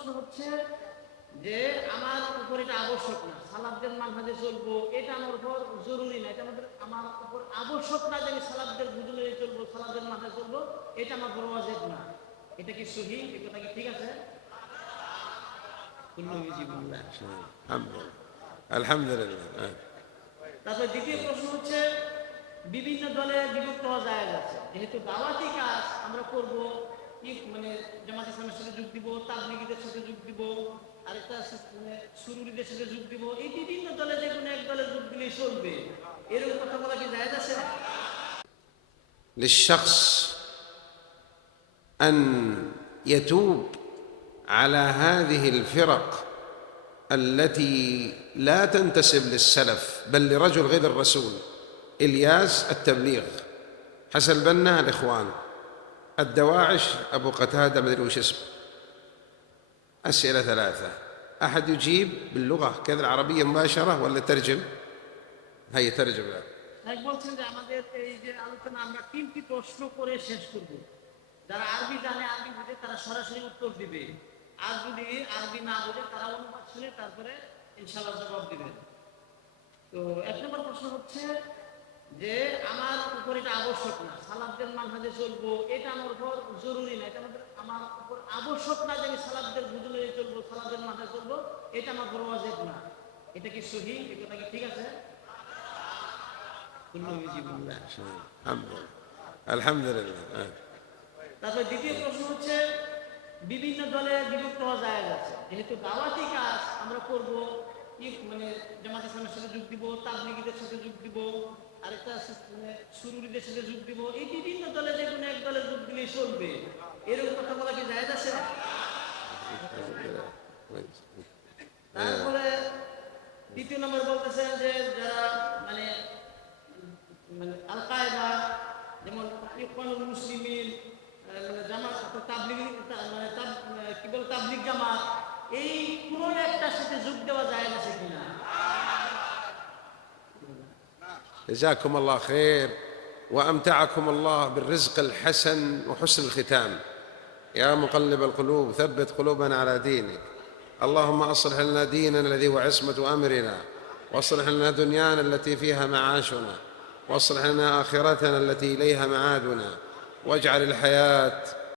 প্রশ্ন হচ্ছে যে আমার উপর এটা আবশ্যক না সালাদদের মানহাজে চলবো এটা আমার উপর জরুরি না এটা আমাদের আমার উপর আবশ্যক না যে আমি সালাদদের বুঝলে চলবো সালাদদের মানহাজে চলবো এটা আমার উপর ওয়াজেব না। এটা কি সহি? এ কথা কি ঠিক আছে? তারপর দ্বিতীয় প্রশ্ন হচ্ছে বিভিন্ন দলে বিভক্ত হওয়া যায় আছে যেহেতু দাওয়াতি কাজ আমরা করব কি মানে জামাত ইসলামের সাথে যোগ দিব তাবলিগীদের সাথে যোগ দিব আরেকটা আছে মানে সুরুরিদের সাথে যোগ দিব এই বিভিন্ন দলে যে কোনো এক দলে যোগ দিলেই চলবে এরকম কথা বলা কি যায় আছে للشخص ان يتوب على هذه الفرق التي لا تنتسب للسلف بل لرجل غير الرسول الياس التبليغ حسن البنا الاخوان الدواعش ابو قتاده مدري وش اسمه اسئله ثلاثه احد يجيب باللغه كذا العربيه مباشره ولا ترجم هيا ترجم له এক বলছেন যে আমাদের এই যে আলোচনা আমরা তিনটি প্রশ্ন করে শেষ করব যারা আরবি জানে আরবি বুঝে তারা সরাসরি উত্তর দিবে আর যদি আরবি না বুঝে তারা অনুবাদ শুনে তারপরে ইনশাআল্লাহ জবাব দিবেন তো এক নম্বর প্রশ্ন হচ্ছে যে আমার উপর এটা আবশ্যক না। সালাদদের মানহাজে চলবো এটা আমার উপর জরুরি না। এটা আমাদের আমার উপর আবশ্যক না যে আমি সালাদদের বুঝলে চলবো সালাদের মানহাজে চলবো এটা আমার বড় ওয়াজেব না। এটা কি সহি? এটা কি ঠিক আছে? তারপর দ্বিতীয় প্রশ্ন হচ্ছে বিভিন্ন দলে বিভক্ত হওয়া যায় আছে। যেহেতু দাওয়াতি কাজ আমরা করব মানে জামাত ইসলামের সাথে যোগ দিব, তাবলিগীদের সাথে যোগ দিব, আরেকটা মানে সুরুরিদের সাথে যোগ দিব। এই বিভিন্ন দলে যে কোনো এক দলে যোগ দিলেই চলবে। এরকম কথা বলা কি জায়গা আছে? তারপরে দ্বিতীয় নম্বর বলতেছেন যে যারা মানে جزاكم الله خير وأمتعكم الله بالرزق الحسن وحسن الختام. يا مقلب القلوب ثبت قلوبنا على دينك. اللهم أصلح لنا ديننا الذي هو عصمة أمرنا. واصلح لنا دنيانا التي فيها معاشنا. واصلح لنا آخرتنا التي إليها معادنا. واجعل الحياة